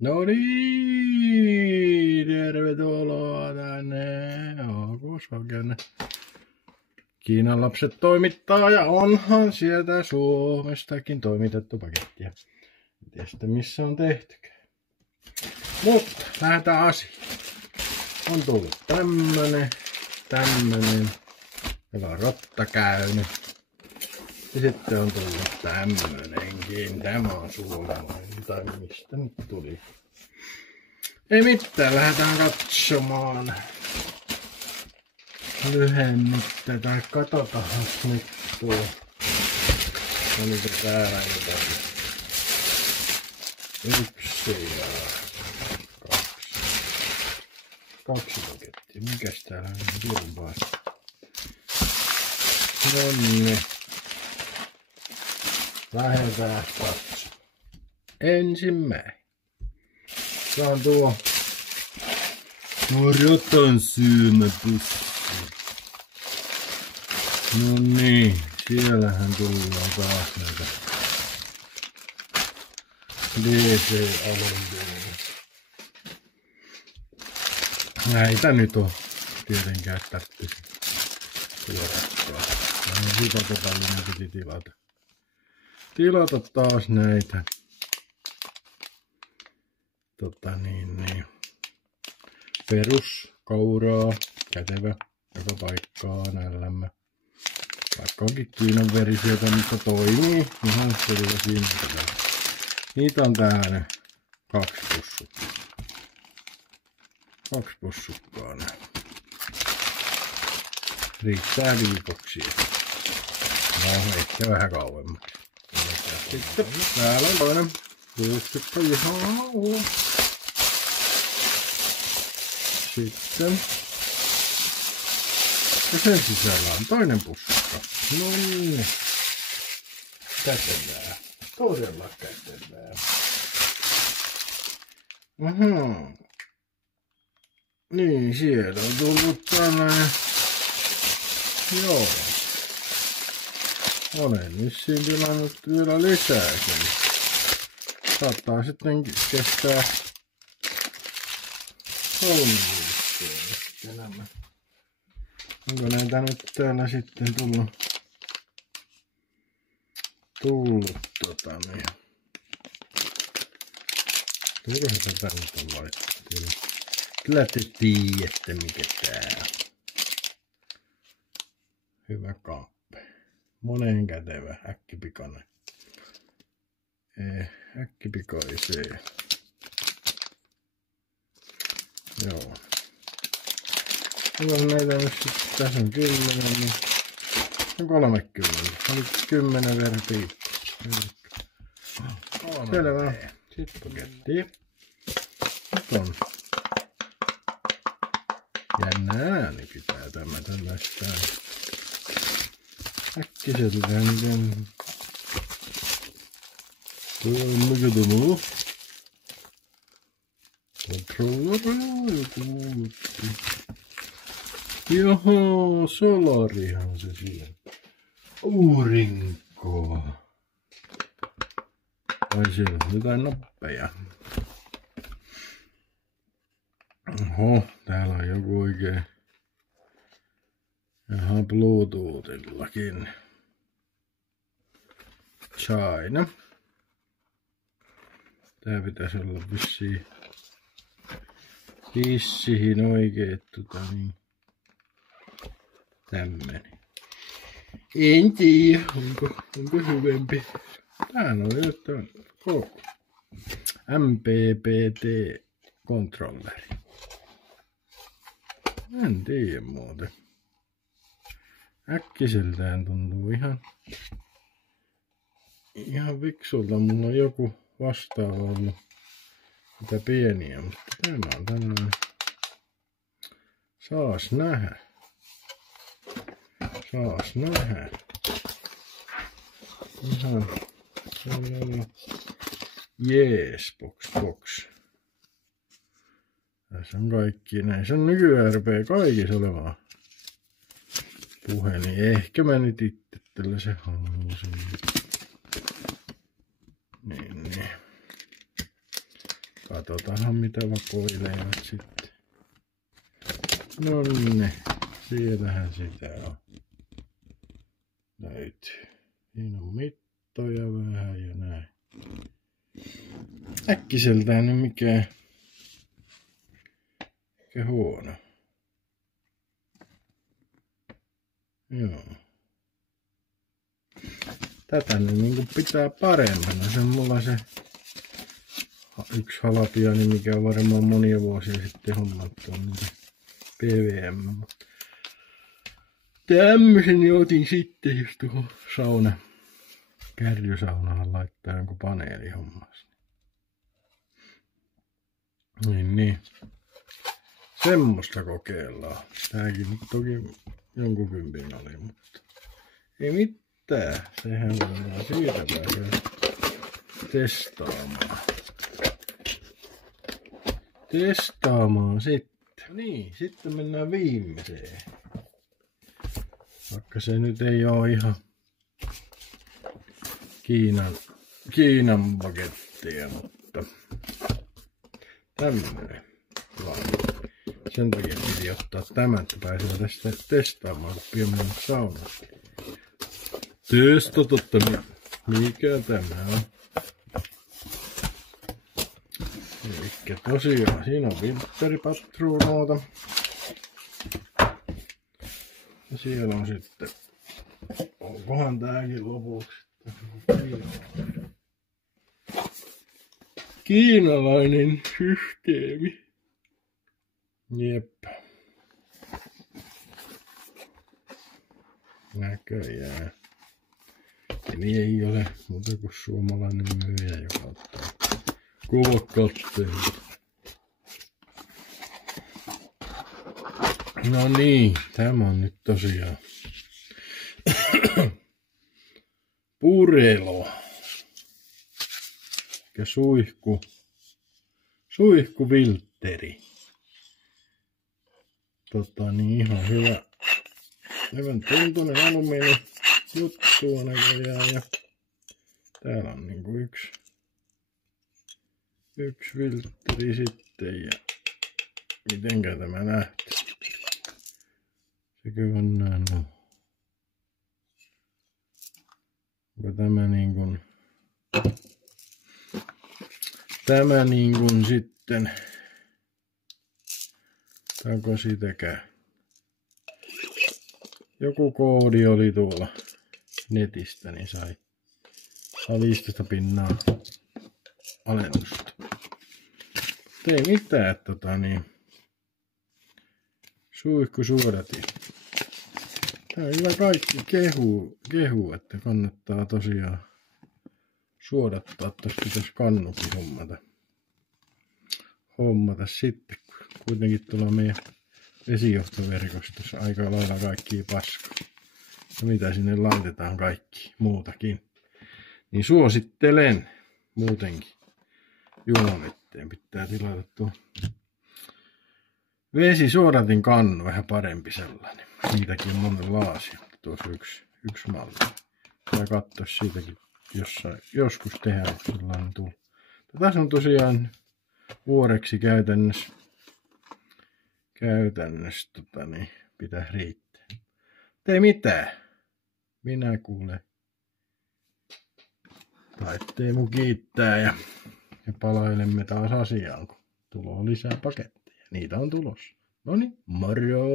No niin, tervetuloa tänne Aakushakenne. Kiinan lapset toimittaa ja onhan sieltä Suomestakin toimitettu pakettia. En tiedä sitten missä on tehtykään. Mutta lähdetään asiaan. On tullut tämmönen, joka on rotta käynyt. Ja sitten on tullut tämmönenkin. Tämä on suomalainen, tai mistä nyt tuli. Ei mitään, lähdetään katsomaan lyhennettä tai katsotaan nyt tuo. Oliko täällä jotain? 1 ja 2 pakettia. Mikäs täällä on turvaa? Nonne. Lähdetään katsomaan. Ensimmäinen. Se on tuo rotan syömäpussi. No niin, siellähän tullaan taas näitä DC-alenteita. Näitä nyt on tietenkään tarvitsisi suorattaa. Vähän sipakopallinen piti tilata. Tilata taas näitä. Peruskauraa, kätevä, joka paikkaa NLM. Vaikka onkin Kiinan verisiota, mutta toimii ihan selvä siinä. Niitä on täällä 2 pussukkaa. 2 pussukkaa nää. Riittää viikoksi. No ehkä vähän kauemmaksi. Sitten täällä on toinen pussukka ihan. Sitten. Ja sen sisällä on toinen pussukka. No niin. Kätevää. Todella kätevää. Aha. Niin, siellä on tullut tällainen. Joo. Olen vissiin tilannut vielä lisääkin. Saattaa sitten kestää 3 viikkoa. Onko näitä nyt täällä sitten tullut niin. Tuliko se tätä nyt on laittu? Kyllä te tiedätte mikä tää on. Hyvä kappe. Moneen kätevä, äkkipikainen. Äkkipikaisee. Joo. Mulla on näitä nyt sitten, tässä on 10, niin on 30. Oli 10 verran piikki. Selvä. Sitten paketti. Nyt on. Jännä ääni pitää tämä tällaista. Äkkiseltään miten. Mikä tämä on? Controller. Joho, solarihan se siellä. Aurinko. Vai siellä on jotain nappeja. Oho, täällä on joku oikein. Jaha, Bluetoothillakin. China. Tää pitäisi olla vissiin oikein niin. Tämmönen. En tiedä, onko hyvempi. Täällä on jotain koko. MPPT-kontrolleri. En tiedä muuten. Äkkiseltään tuntuu ihan fiksulta. Mulla on joku vastaava ollut. Mitä pieniä, mutta tämä on tämmönen. Saas nähdä. Ihan jees, box. Tässä on kaikki näissä on nykyään rupeaa kaikissa olemaan puhelin. Ehkä mä nyt itse tällaisen haluaisin. Niin. Katsotaanhan mitä vakoilevat sitten. Nonne, siellähän sitä on. Löytyy. Siinä on mittoja vähän ja näin. Äkkiseltään niin mikä huono. Joo. Tätä niin pitää parempana. Se on mulla se yksi halpiani, mikä on varmaan monia vuosia sitten hommattu on niitä PVM. Tämmösen otin sitten just tuohon sauna. Kärrysaunahan laittaa jonkun paneelihommas. Niin. Semmosta kokeillaan. Tääkin nyt toki jonkun kympin oli, mutta ei mitään. Sehän on siitä pääsee testaamaan sitten. Niin, sitten mennään viimeiseen. Vaikka se nyt ei ole ihan Kiinan pakettia, mutta tämmönen. Sen takia piti ottaa tämän, että pääsee tästä testaamaan, kun pian mennä saunaan. Testata, mikä tämä on. Elikkä tosiaan, siinä on filtteripatruunoita. Ja siellä on sitten, onkohan tääkin lopuksi, kiinalainen systeemi. Jep. Näköjään. Eli ei ole muuta kuin suomalainen myyjä, joka ottaa kuvakatteita. No niin, tämä on nyt tosiaan Purelo. Ja suihkuviltteri. Niin ihan hyvän tuntunen alumiini juttu on näköjään. Ja täällä on niinku yksi viltteri sitten ja mitenkä tämä nähty. Sekö on näin on. Onko tämä niin kuin sitten onko sitäkään? Joku koodi oli tuolla netistä, niin sai 15 pinnaa alennusta. Ei mitään, suihkusuodatin. Tää on hyvä kaikki kehu, että kannattaa tosiaan suodattaa. Tossa pitäisi kannukin hommata sitten. Kuitenkin tuolla meidän vesijohtoverkostossa aika lailla kaikkia paskaa. Ja mitä sinne laitetaan kaikki muutakin. Niin suosittelen muutenkin. Juomavetteen pitää tilata tuo vesisuodatin kannu, vähän parempi sellainen. Siitäkin on monen laasia, mutta tuossa yksi malli. Pitää katsoa siitäkin joskus tehdä sellainen tuo. Tässä on tosiaan vuoreksi käytännössä pitäisi riittää. Ei mitään. Minä kuulen. Tai Teemu kiittää ja palailemme taas asiaan, kun tulee lisää paketteja. Niitä on tulossa. Noniin, moro!